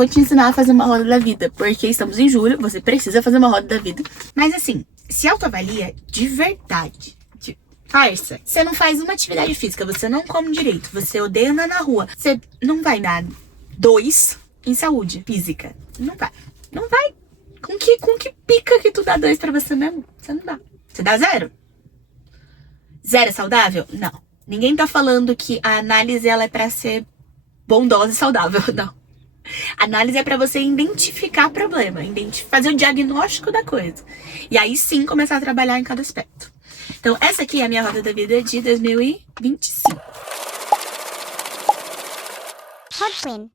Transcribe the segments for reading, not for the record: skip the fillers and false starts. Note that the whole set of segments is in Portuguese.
vou te ensinar a fazer uma roda da vida, porque estamos em julho, você precisa fazer uma roda da vida. Mas assim, se autoavalia de verdade. Parça, você não faz uma atividade física, você não come direito, você odeia andar na rua, você não vai dar 2 em saúde física. Não vai. Não vai. Com que pica que tu dá 2 pra você mesmo? Você não dá. Você dá 0? 0 é saudável? Não. Ninguém tá falando que a análise ela é pra ser bondosa e saudável, não. A análise é pra você identificar problema, fazer o diagnóstico da coisa. E aí sim começar a trabalhar em cada aspecto. Então essa aqui é a minha roda da vida de 2025. Podqueen.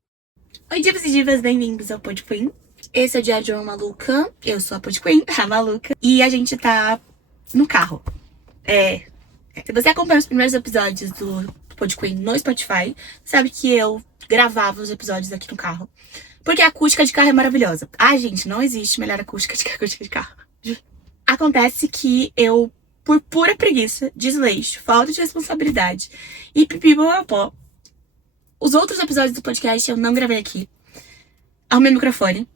Oi, divas e divas, bem-vindos ao Podqueen. Esse é o Diário de uma Maluca. Eu sou a Podqueen, a maluca. E a gente tá no carro. Se você acompanha os primeiros episódios do Podqueen no Spotify, sabe que eu gravava os episódios aqui no carro. Porque a acústica de carro é maravilhosa. Ah, gente, não existe melhor acústica que a acústica de carro. Acontece que eu, por pura preguiça, desleixo, falta de responsabilidade e pipipopopó, os outros episódios do podcast eu não gravei aqui. Arrumei o microfone,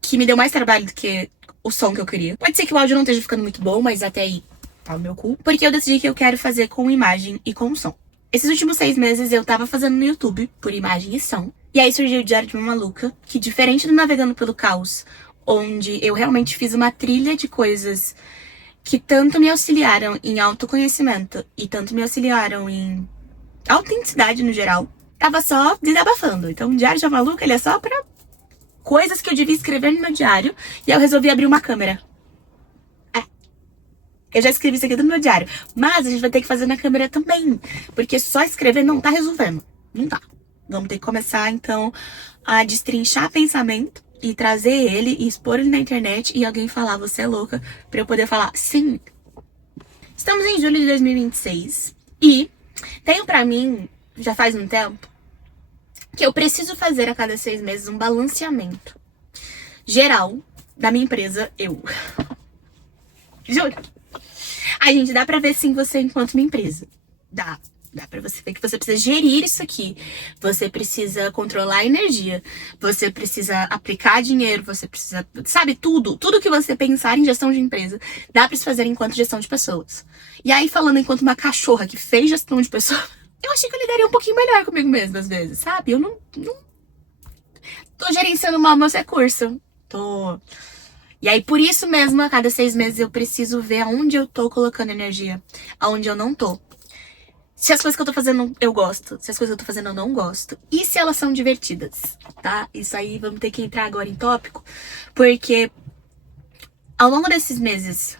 que me deu mais trabalho do que o som que eu queria. Pode ser que o áudio não esteja ficando muito bom, mas até aí tá no meu cu. Porque eu decidi que eu quero fazer com imagem e com som. Esses últimos 6 meses eu tava fazendo no YouTube, por imagem e som. E aí surgiu o Diário de uma Maluca, que diferente do Navegando pelo Caos, onde eu realmente fiz uma trilha de coisas que tanto me auxiliaram em autoconhecimento e tanto me auxiliaram em autenticidade no geral, tava só desabafando. Então o Diário de uma Maluca, ele é só pra coisas que eu devia escrever no meu diário, e aí eu resolvi abrir uma câmera. Eu já escrevi isso aqui no meu diário, mas a gente vai ter que fazer na câmera também, porque só escrever não tá resolvendo. Não tá. Vamos ter que começar, então, a destrinchar pensamento e trazer ele e expor ele na internet e alguém falar, você é louca, pra eu poder falar, sim. Estamos em julho de 2026 e tenho pra mim, já faz um tempo, que eu preciso fazer a cada 6 meses um balanceamento geral da minha empresa, eu. Juro. A gente, dá pra ver sim você enquanto uma empresa. Dá pra você ver que você precisa gerir isso aqui. Você precisa controlar a energia. Você precisa aplicar dinheiro. Você precisa, sabe, tudo que você pensar em gestão de empresa, dá pra se fazer enquanto gestão de pessoas. E aí, falando enquanto uma cachorra que fez gestão de pessoas, eu achei que eu lidaria um pouquinho melhor comigo mesma, às vezes, sabe? Eu não tô gerenciando mal meus recursos. E aí, por isso mesmo, a cada 6 meses eu preciso ver aonde eu tô colocando energia, aonde eu não tô. Se as coisas que eu tô fazendo eu gosto, se as coisas que eu tô fazendo eu não gosto. E se elas são divertidas, tá? Isso aí, vamos ter que entrar agora em tópico, porque ao longo desses meses,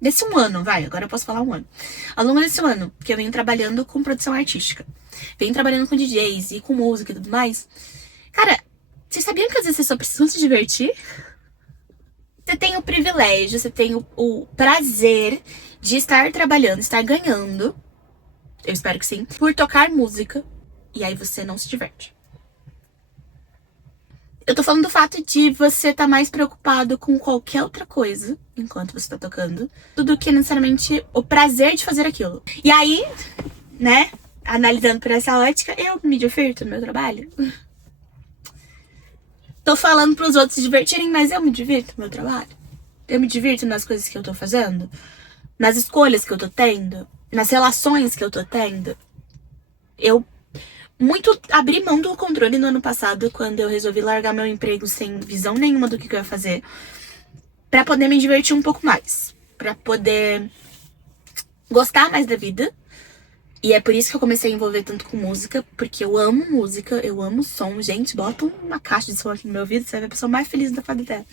desse um ano, agora eu posso falar um ano. Ao longo desse ano, que eu venho trabalhando com produção artística, venho trabalhando com DJs e com música e tudo mais. Cara, vocês sabiam que às vezes vocês só precisam se divertir? Você tem o privilégio, você tem o prazer de estar trabalhando, estar ganhando, eu espero que sim, por tocar música, e aí você não se diverte. Eu tô falando do fato de você estar mais preocupado com qualquer outra coisa, enquanto você tá tocando, do que necessariamente o prazer de fazer aquilo. E aí, né, analisando por essa ótica, eu me divirto no meu trabalho. Tô falando pros outros se divertirem, mas eu me divirto no meu trabalho. Eu me divirto nas coisas que eu tô fazendo, nas escolhas que eu tô tendo, nas relações que eu tô tendo. Eu muito abri mão do controle no ano passado, quando eu resolvi largar meu emprego sem visão nenhuma do que eu ia fazer, pra poder me divertir um pouco mais, pra poder gostar mais da vida. E é por isso que eu comecei a envolver tanto com música, porque eu amo música, eu amo som. Gente, bota uma caixa de som aqui no meu ouvido, você vai ver a pessoa mais feliz da face dela.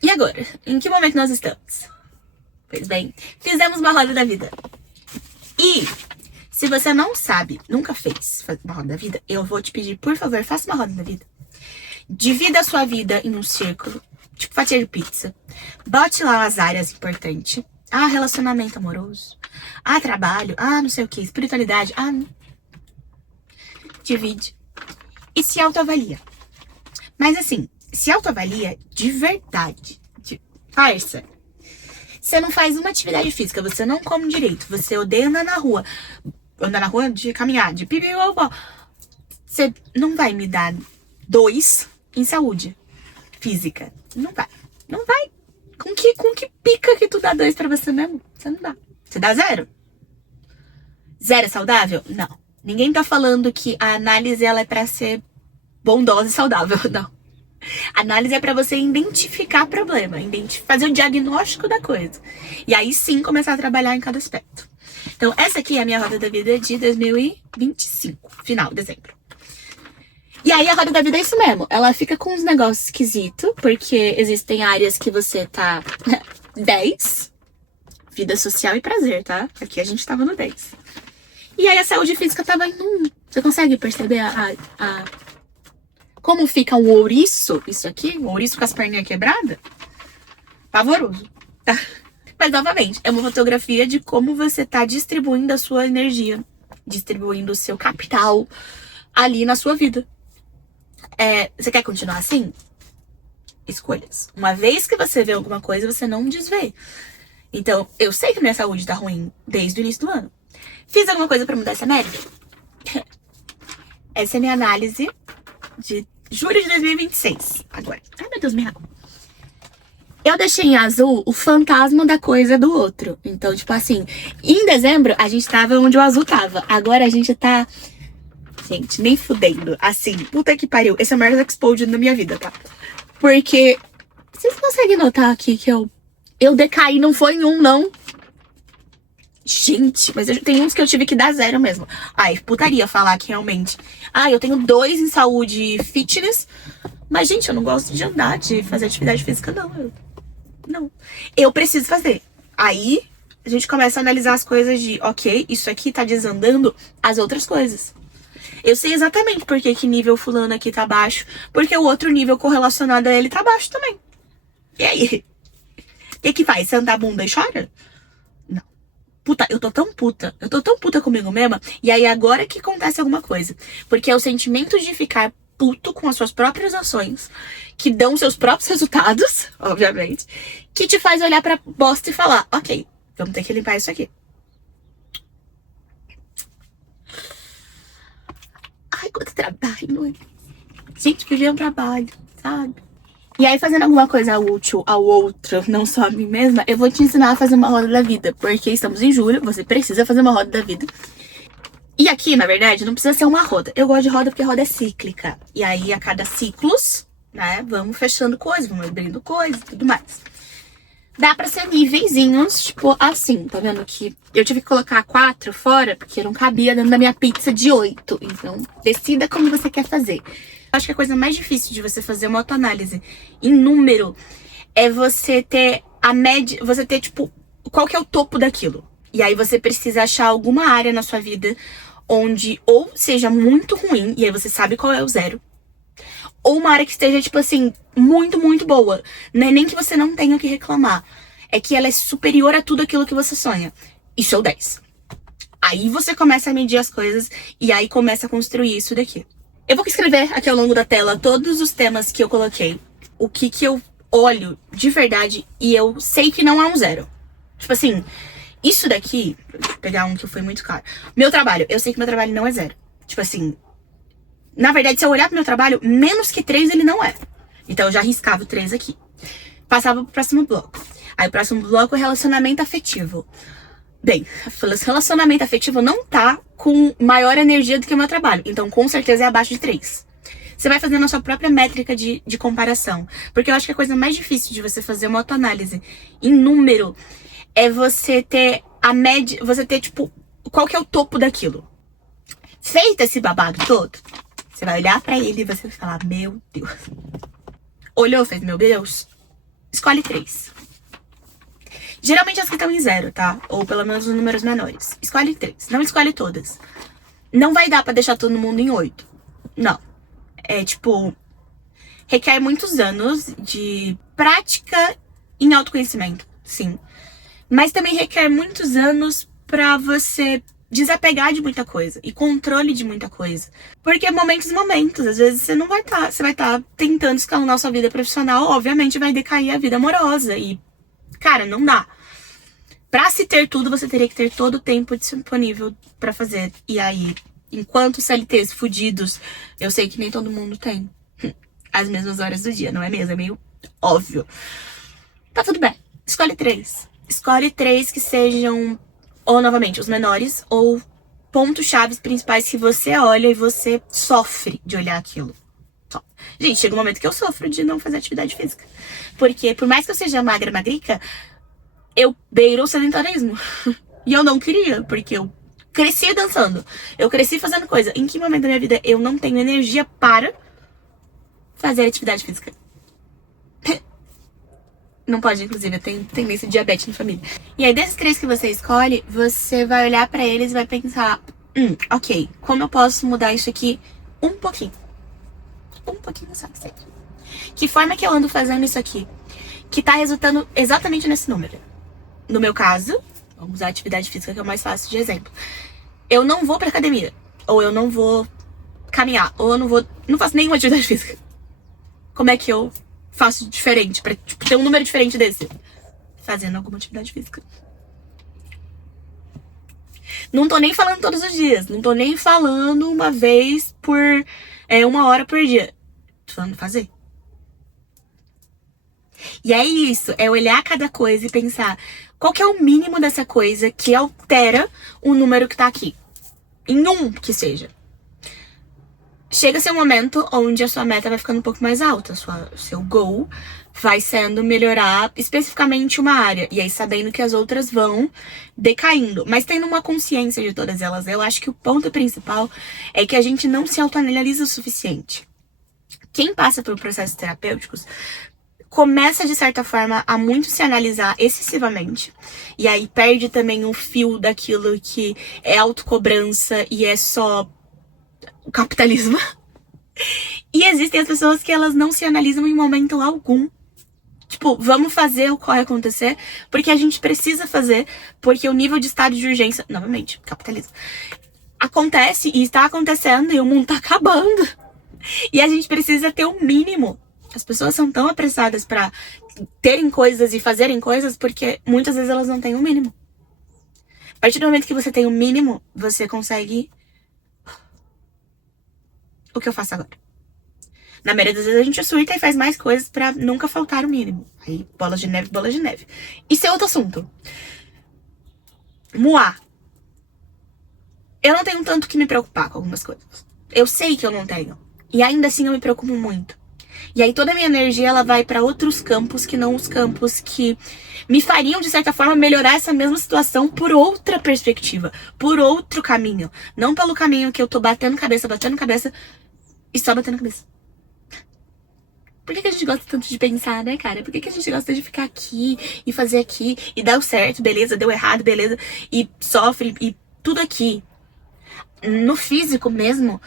E agora? Em que momento nós estamos? Pois bem, fizemos uma roda da vida. E se você não sabe, nunca fez uma roda da vida, eu vou te pedir, por favor, faça uma roda da vida. Divida a sua vida em um círculo, tipo fatia de pizza. Bote lá as áreas importantes. Ah, relacionamento amoroso. Ah, trabalho. Ah, não sei o que. Espiritualidade. Ah, não. Divide. E se autoavalia. Mas assim, se autoavalia de verdade. Parça, você não faz uma atividade física, você não come direito, você odeia andar na rua. Andar na rua de caminhar, de pipipopó. Você não vai me dar 2 em saúde física. Não vai. Não vai. Com que pica que tu dá 2 pra você mesmo? Você não dá. Você dá 0. 0 é saudável? Não. Ninguém tá falando que a análise ela é pra ser bondosa e saudável. Não. A análise é pra você identificar problema, fazer o diagnóstico da coisa. E aí sim começar a trabalhar em cada aspecto. Então, essa aqui é a minha roda da vida de 2025, final, dezembro. E aí a roda da vida é isso mesmo. Ela fica com uns negócios esquisitos, porque existem áreas que você tá 10, vida social e prazer, tá? Aqui a gente tava no 10. E aí a saúde física tava em 1. Você consegue perceber como fica um ouriço, isso aqui? Um ouriço com as perninhas quebradas? Pavoroso, tá? Mas, novamente, é uma fotografia de como você tá distribuindo a sua energia, distribuindo o seu capital ali na sua vida. Você quer continuar assim? Escolhas. Uma vez que você vê alguma coisa, você não desvê. Então, eu sei que minha saúde tá ruim desde o início do ano. Fiz alguma coisa pra mudar essa merda? Essa é a minha análise de julho de 2026. Agora. Ai, meu Deus, minha água. Eu deixei em azul o fantasma da coisa do outro. Então, tipo assim, em dezembro a gente tava onde o azul tava. Agora a gente tá... Gente, nem fudendo. Assim, puta que pariu. Esse é o maior exposed na minha vida, tá? Porque... Vocês conseguem notar aqui que eu decaí, não foi em 1, não. Gente, mas tem uns que eu tive que dar 0 mesmo. Ai, putaria falar que realmente... eu tenho 2 em saúde e fitness. Mas, gente, eu não gosto de andar, de fazer atividade física, não. Não. Eu preciso fazer. Aí, a gente começa a analisar as coisas de... Ok, isso aqui tá desandando as outras coisas. Eu sei exatamente por que nível fulano aqui tá baixo. Porque o outro nível correlacionado a ele tá baixo também. E aí? O que faz? Senta a bunda e chora? Não. Puta, eu tô tão puta comigo mesma. E aí agora que acontece alguma coisa. Porque é o sentimento de ficar puto com as suas próprias ações, que dão seus próprios resultados, obviamente, que te faz olhar pra bosta e falar, ok, vamos ter que limpar isso aqui. Ai, quanto trabalho. Gente, viver é um trabalho, sabe? E aí, fazendo alguma coisa útil ao outro, não só a mim mesma, eu vou te ensinar a fazer uma roda da vida. Porque estamos em julho, você precisa fazer uma roda da vida. E aqui, na verdade, não precisa ser uma roda. Eu gosto de roda porque roda é cíclica. E aí, a cada ciclos, né, vamos fechando coisas, vamos abrindo coisas e tudo mais. Dá pra ser nivezinhos, tipo assim, tá vendo que eu tive que colocar 4 fora, porque não cabia dentro da minha pizza de 8. Então, decida como você quer fazer. Acho que a coisa mais difícil de você fazer uma autoanálise em número é você ter a média, você ter, tipo, qual que é o topo daquilo. E aí você precisa achar alguma área na sua vida onde ou seja muito ruim, e aí você sabe qual é o 0, ou uma área que esteja, tipo assim, muito, muito boa. Não é nem que você não tenha o que reclamar, é que ela é superior a tudo aquilo que você sonha. Isso é o 10. Aí você começa a medir as coisas e aí começa a construir isso daqui. Eu vou escrever aqui ao longo da tela todos os temas que eu coloquei. O que eu olho de verdade e eu sei que não é um 0. Tipo assim, isso daqui... Deixa eu pegar um que foi muito caro. Meu trabalho, eu sei que meu trabalho não é 0. Tipo assim... Na verdade, se eu olhar pro meu trabalho, menos que 3 ele não é. Então eu já riscava o 3 aqui. Passava pro próximo bloco. Aí o próximo bloco é relacionamento afetivo. Bem, relacionamento afetivo não tá com maior energia do que o meu trabalho. Então, com certeza, é abaixo de 3. Você vai fazendo a sua própria métrica de comparação. Porque eu acho que a coisa mais difícil de você fazer uma autoanálise em número é você ter a média... Você ter, tipo, qual que é o topo daquilo. Feito esse babado todo, você vai olhar pra ele e você vai falar, meu Deus. Olhou, fez, meu Deus. Escolhe 3. Geralmente as que estão em 0, tá? Ou pelo menos os números menores. Escolhe 3. Não escolhe todas. Não vai dar pra deixar todo mundo em 8. Não. É tipo... Requer muitos anos de prática em autoconhecimento. Sim. Mas também requer muitos anos pra você desapegar de muita coisa. E controle de muita coisa. Porque é momentos. Às vezes você não vai estar... Você vai estar tentando escalonar sua vida profissional. Obviamente vai decair a vida amorosa. E... Cara, não dá. Pra se ter tudo, você teria que ter todo o tempo disponível pra fazer. E aí, enquanto CLTs fudidos, eu sei que nem todo mundo tem. as mesmas horas do dia, não é mesmo? É meio óbvio. Tá tudo bem. Escolhe 3. Escolhe 3 que sejam, ou novamente, os menores, ou pontos chaves principais que você olha e você sofre de olhar aquilo. Só. Gente, chega um momento que eu sofro de não fazer atividade física. Porque, por mais que eu seja magra, magrica, eu beiro o sedentarismo. E eu não queria, porque eu cresci dançando. Eu cresci fazendo coisa. Em que momento da minha vida eu não tenho energia para fazer atividade física? Não pode, inclusive, eu tenho tendência de diabetes na família. E aí, desses 3 que você escolhe, você vai olhar pra eles e vai pensar: ok, como eu posso mudar isso aqui um pouquinho? Um pouquinho só, sério. Que forma que eu ando fazendo isso aqui? Que tá resultando exatamente nesse número. No meu caso, vamos usar a atividade física, que é o mais fácil de exemplo. Eu não vou pra academia. Ou eu não vou caminhar. Ou eu não faço nenhuma atividade física. Como é que eu faço diferente pra ter um número diferente desse? Fazendo alguma atividade física. Não tô nem falando todos os dias. Não tô nem falando uma vez por 1 hora por dia. Tô falando fazer. E é isso, é olhar cada coisa e pensar qual que é o mínimo dessa coisa que altera o número que tá aqui. Em um que seja. Chega a ser um momento onde a sua meta vai ficando um pouco mais alta. Seu goal vai sendo melhorar especificamente uma área. E aí sabendo que as outras vão decaindo. Mas tendo uma consciência de todas elas. Eu acho que o ponto principal é que a gente não se autoanalisa o suficiente. Quem passa por processos terapêuticos começa, de certa forma, a muito se analisar excessivamente. E aí perde também o fio daquilo que é autocobrança e é só o capitalismo. E existem as pessoas que elas não se analisam em momento algum. Tipo, vamos fazer o corre acontecer, porque a gente precisa fazer, porque o nível de estado de urgência, novamente, capitalismo, acontece e está acontecendo e o mundo tá acabando. E a gente precisa ter o mínimo. As pessoas são tão apressadas pra terem coisas e fazerem coisas porque muitas vezes elas não têm o mínimo. A partir do momento que você tem o mínimo, você consegue... O que eu faço agora? Na maioria das vezes a gente surta e faz mais coisas pra nunca faltar o mínimo. Aí, bola de neve, bola de neve. Isso é outro assunto. Moar. Eu não tenho tanto que me preocupar com algumas coisas. Eu sei que eu não tenho. E ainda assim eu me preocupo muito. E aí toda a minha energia ela vai pra outros campos que não os campos que me fariam, de certa forma, melhorar essa mesma situação por outra perspectiva, por outro caminho. Não pelo caminho que eu tô batendo cabeça e só batendo cabeça. Por que a gente gosta tanto de pensar, né, cara? Por que a gente gosta de ficar aqui e fazer aqui e dá certo, beleza, deu errado, beleza, e sofre e tudo aqui? No físico mesmo,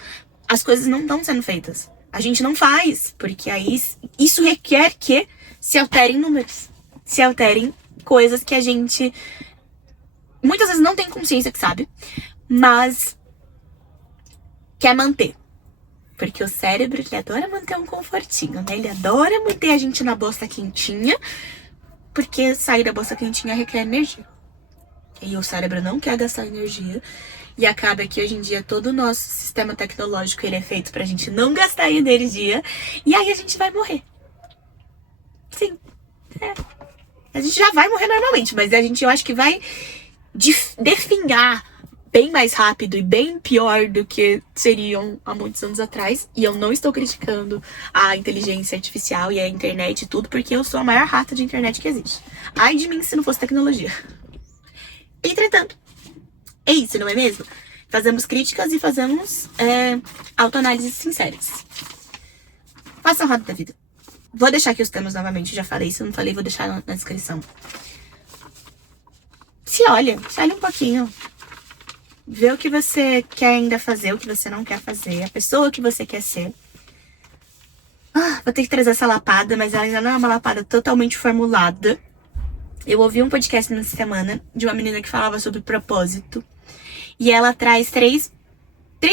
as coisas não estão sendo feitas. A gente não faz, porque aí isso requer que se alterem números, se alterem coisas que a gente muitas vezes não tem consciência que sabe, mas quer manter. Porque o cérebro, ele adora manter um confortinho, né? Ele adora manter a gente na bosta quentinha, porque sair da bosta quentinha requer energia. E o cérebro não quer gastar energia. E acaba que hoje em dia todo o nosso sistema tecnológico ele é feito pra gente não gastar energia. E aí a gente vai morrer. Sim. A gente já vai morrer normalmente, mas a gente, eu acho que vai definhar bem mais rápido e bem pior do que seriam há muitos anos atrás. E eu não estou criticando a inteligência artificial e a internet e tudo, porque eu sou a maior rata de internet que existe. Ai de mim se não fosse tecnologia. Entretanto, é isso, não é mesmo? Fazemos críticas e fazemos autoanálises sinceras. Façam roda da vida. Vou deixar aqui os temas novamente, já falei. Se eu não falei, vou deixar na descrição. Se olha um pouquinho. Vê o que você quer ainda fazer, o que você não quer fazer, a pessoa que você quer ser. Vou ter que trazer essa lapada, mas ela ainda não é uma lapada totalmente formulada. Eu ouvi um podcast nessa semana de uma menina que falava sobre propósito. E ela traz três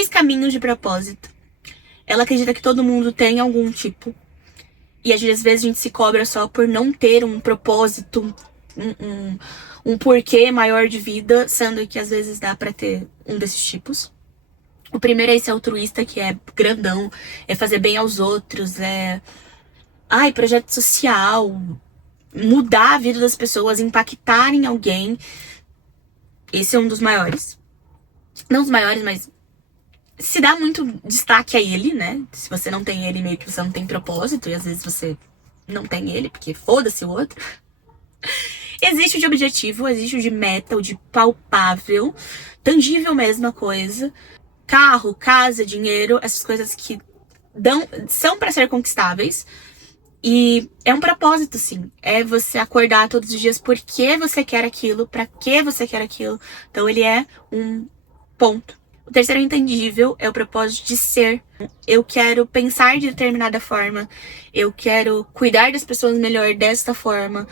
caminhos de propósito. Ela acredita que todo mundo tem algum tipo. E às vezes a gente se cobra só por não ter um propósito, um porquê maior de vida, sendo que às vezes dá pra ter um desses tipos. O primeiro é esse altruísta, que é grandão, é fazer bem aos outros, projeto social, mudar a vida das pessoas, impactar em alguém. Esse é um dos maiores. Não os maiores, mas se dá muito destaque a ele, né? Se você não tem ele, meio que você não tem propósito, e às vezes você não tem ele, porque foda-se o outro. Existe o de objetivo, existe o de meta, o de palpável, tangível mesmo a coisa. Carro, casa, dinheiro, essas coisas que são pra ser conquistáveis. E é um propósito, sim. É você acordar todos os dias por que você quer aquilo, pra que você quer aquilo. Então ele é um ponto. O terceiro intangível é o propósito de ser. Eu quero pensar de determinada forma. Eu quero cuidar das pessoas melhor desta forma.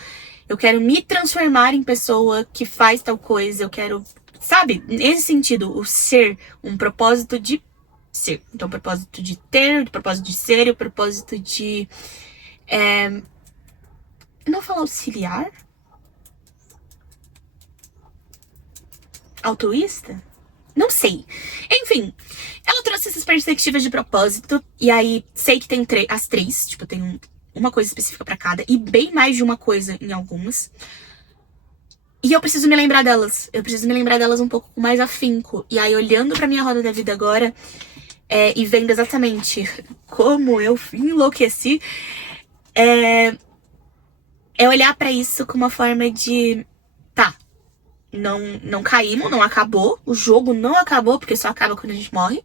Eu quero me transformar em pessoa que faz tal coisa. Eu quero, sabe? Nesse sentido, o ser, um propósito de ser. Então, o propósito de ter, o propósito de ser, o propósito de... não falar auxiliar? Altruísta? Não sei. Enfim, ela trouxe essas perspectivas de propósito. E aí, sei que tem as três. Tipo, tem uma coisa específica pra cada. E bem mais de uma coisa em algumas. E eu preciso me lembrar delas. Eu preciso me lembrar delas um pouco com mais afinco. E aí, olhando pra minha roda da vida agora, e vendo exatamente como eu enlouqueci, é olhar pra isso com uma forma de... Tá, não caímos, não acabou. O jogo não acabou, porque só acaba quando a gente morre.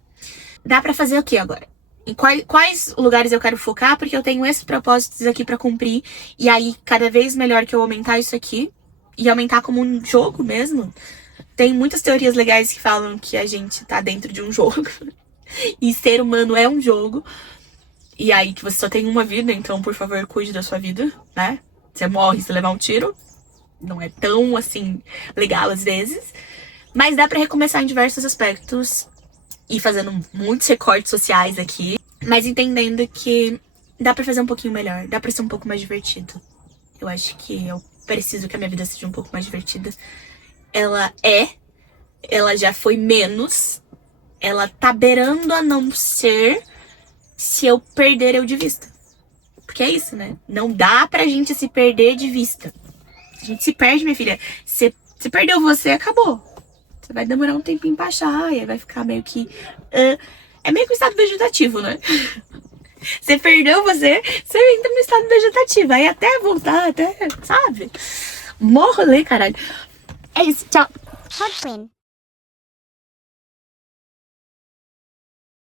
Dá pra fazer o que agora? Em quais lugares eu quero focar? Porque eu tenho esses propósitos aqui pra cumprir. E aí, cada vez melhor que eu aumentar isso aqui, e aumentar como um jogo mesmo. Tem muitas teorias legais que falam que a gente tá dentro de um jogo. E ser humano é um jogo. E aí que você só tem uma vida, então, por favor, cuide da sua vida, né? Você morre se levar um tiro. Não é tão, assim, legal às vezes. Mas dá pra recomeçar em diversos aspectos. E fazendo muitos recortes sociais aqui. Mas entendendo que dá pra fazer um pouquinho melhor. Dá pra ser um pouco mais divertido. Eu acho que eu preciso que a minha vida seja um pouco mais divertida. Ela já foi menos. Ela tá beirando a não ser se eu perder eu de vista. Porque é isso, né? Não dá pra gente se perder de vista. A gente se perde, minha filha. Se perdeu você, acabou. Você vai demorar um tempinho pra achar, e aí vai ficar meio que... é meio que um estado vegetativo, né? Você perdeu você entra no estado vegetativo. Aí até voltar, sabe? Morro ali, caralho. É isso, tchau. Podwin.